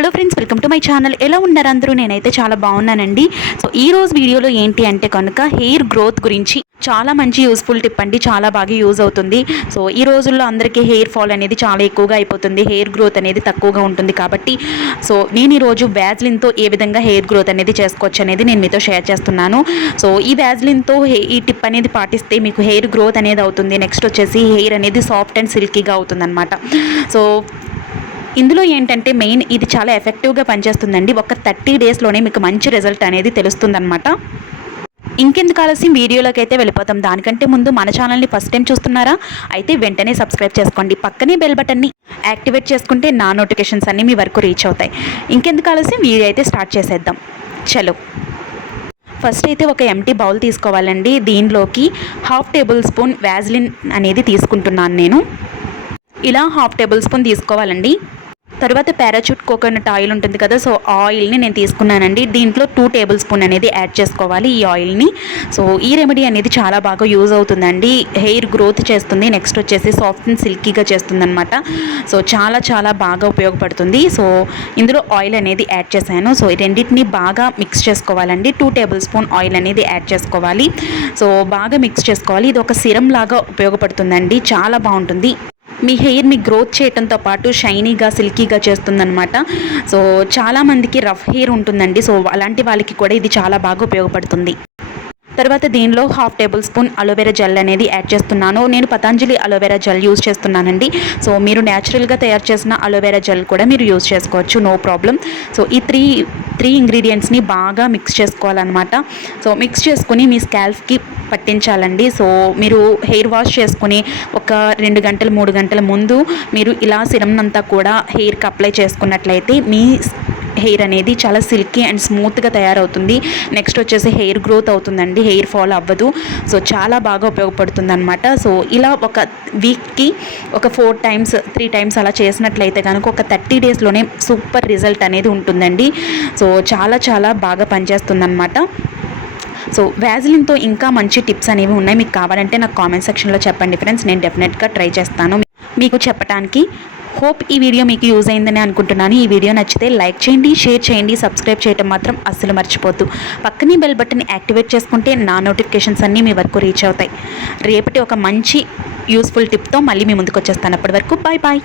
Hello friends, welcome to my channel. ఎలా ఉన్నారు అందరూ? నేనైతే చాలా బాగున్నానండి. సో ఈ రోజు వీడియోలో ఏంటి అంటే కనుక హెయిర్ గ్రోత్ గురించి చాలా మంచి యూస్ఫుల్ టిప్ అండి. చాలా బాగా యూజ్ అవుతుంది. సో ఈ రోజుల్లో అందరికీ హెయిర్ ఫాల్ అనేది చాలా ఎక్కువగా అయిపోతుంది, హెయిర్ గ్రోత్ అనేది తక్కువగా ఉంటుంది. కాబట్టి సో నేను ఈరోజు వ్యాజ్లిన్తో ఏ విధంగా హెయిర్ గ్రోత్ అనేది చేసుకోవచ్చు అనేది నేను మీతో షేర్ చేస్తున్నాను. సో ఈ వ్యాజ్లిన్తో ఈ టిప్ అనేది పాటిస్తే మీకు హెయిర్ గ్రోత్ అనేది అవుతుంది. నెక్స్ట్ వచ్చేసి హెయిర్ అనేది సాఫ్ట్ అండ్ సిల్కీగా అవుతుంది అనమాట. సో ఇందులో ఏంటంటే మెయిన్ ఇది చాలా ఎఫెక్టివ్గా పనిచేస్తుందండి. ఒక 30 డేస్లోనే మీకు మంచి రిజల్ట్ అనేది తెలుస్తుందన్నమాట. ఇంకెందుకు ఆలస్యం, వీడియోలోకి అయితే వెళ్ళిపోతాం. దానికంటే ముందు మన ఛానల్ని ఫస్ట్ టైం చూస్తున్నారా అయితే వెంటనే సబ్స్క్రైబ్ చేసుకోండి. పక్కనే బెల్ బటన్ని యాక్టివేట్ చేసుకుంటే నా నోటిఫికేషన్స్ అన్నీ మీ వరకు రీచ్ అవుతాయి. ఇంకెందుకు ఆలస్యం, వీడియో అయితే స్టార్ట్ చేసేద్దాం. చలో. ఫస్ట్ అయితే ఒక ఎంటీ బౌల్ తీసుకోవాలండి. దీనిలోకి 1/2 టేబుల్ స్పూన్ వ్యాజ్లిన్ అనేది తీసుకుంటున్నాను నేను. ఇలా 1/2 టేబుల్ స్పూన్ తీసుకోవాలండి. తర్వాత పారాచూట్ కోకోనట్ ఆయిల్ ఉంటుంది కదా, సో ఆయిల్ని నేను తీసుకున్నానండి. దీంట్లో 2 టేబుల్ స్పూన్ అనేది యాడ్ చేసుకోవాలి ఈ ఆయిల్ని. సో ఈ రెమెడీ అనేది చాలా బాగా యూజ్ అవుతుందండి. హెయిర్ గ్రోత్ చేస్తుంది, నెక్స్ట్ వచ్చేసి సాఫ్ట్ అండ్ సిల్కీగా చేస్తుంది అనమాట. సో చాలా చాలా బాగా ఉపయోగపడుతుంది. సో ఇందులో ఆయిల్ అనేది యాడ్ చేశాను. సో ఈ రెండింటిని బాగా మిక్స్ చేసుకోవాలండి. 2 టేబుల్ స్పూన్ ఆయిల్ అనేది యాడ్ చేసుకోవాలి. సో బాగా మిక్స్ చేసుకోవాలి. ఇది ఒక సిరం లాగా ఉపయోగపడుతుందండి, చాలా బాగుంటుంది. మీ హెయిర్ని గ్రోత్ చేయడంతో పాటు షైనీగా సిల్కీగా చేస్తుందన్నమాట. సో చాలామందికి రఫ్ హెయిర్ ఉంటుందండి. సో అలాంటి వాళ్ళకి కూడా ఇది చాలా బాగా ఉపయోగపడుతుంది. తర్వాత దీనిలో 1/2 టేబుల్ స్పూన్ అలోవెరా జెల్ అనేది యాడ్ చేస్తున్నాను. నేను పతంజలి అలోవెరా జెల్ యూజ్ చేస్తున్నానండి. సో మీరు న్యాచురల్గా తయారు చేసిన అలోవెరా జెల్ కూడా మీరు యూజ్ చేసుకోవచ్చు, నో ప్రాబ్లం. సో ఈ త్రీ ఇంగ్రీడియంట్స్ని బాగా మిక్స్ చేసుకోవాలన్నమాట. సో మిక్స్ చేసుకుని మీ స్కాల్ఫ్కి పట్టించాలండి. సో మీరు హెయిర్ వాష్ చేసుకుని ఒక 2 గంటలు 3 గంటల ముందు మీరు ఇలా సిరం అంతా కూడా హెయిర్కి అప్లై చేసుకున్నట్లయితే మీ హెయిర్ అనేది చాలా సిల్కీ అండ్ స్మూత్గా తయారవుతుంది. నెక్స్ట్ వచ్చేసి హెయిర్ గ్రోత్ అవుతుందండి, హెయిర్ ఫాల్ అవ్వదు. సో చాలా బాగా ఉపయోగపడుతుంది అనమాట. సో ఇలా ఒక వీక్కి ఒక 4 టైమ్స్ 3 టైమ్స్ అలా చేసినట్లయితే కనుక ఒక 30 డేస్లోనే సూపర్ రిజల్ట్ అనేది ఉంటుందండి. సో చాలా చాలా బాగా పనిచేస్తుంది అనమాట. సో వ్యాజ్లిన్తో ఇంకా మంచి టిప్స్ అనేవి ఉన్నాయి. మీకు కావాలంటే నాకు కామెంట్ సెక్షన్లో చెప్పండి ఫ్రెండ్స్, నేను డెఫినెట్గా ట్రై చేస్తాను మీకు చెప్పడానికి. హోప్ ఈ వీడియో మీకు యూజ్ అయిందని అనుకుంటున్నాను. ఈ వీడియో నచ్చితే లైక్ చేయండి, షేర్ చేయండి, సబ్స్క్రైబ్ చేయడం మాత్రం అస్సలు మర్చిపోద్దు. పక్కనే బెల్ బటన్ యాక్టివేట్ చేసుకుంటే నా నోటిఫికేషన్స్ అన్నీ మీ వరకు రీచ్ అవుతాయి. రేపటి ఒక మంచి యూస్ఫుల్ టిప్తో మళ్ళీ మీ ముందుకు వచ్చేస్తాను. అప్పటి వరకు బాయ్ బాయ్.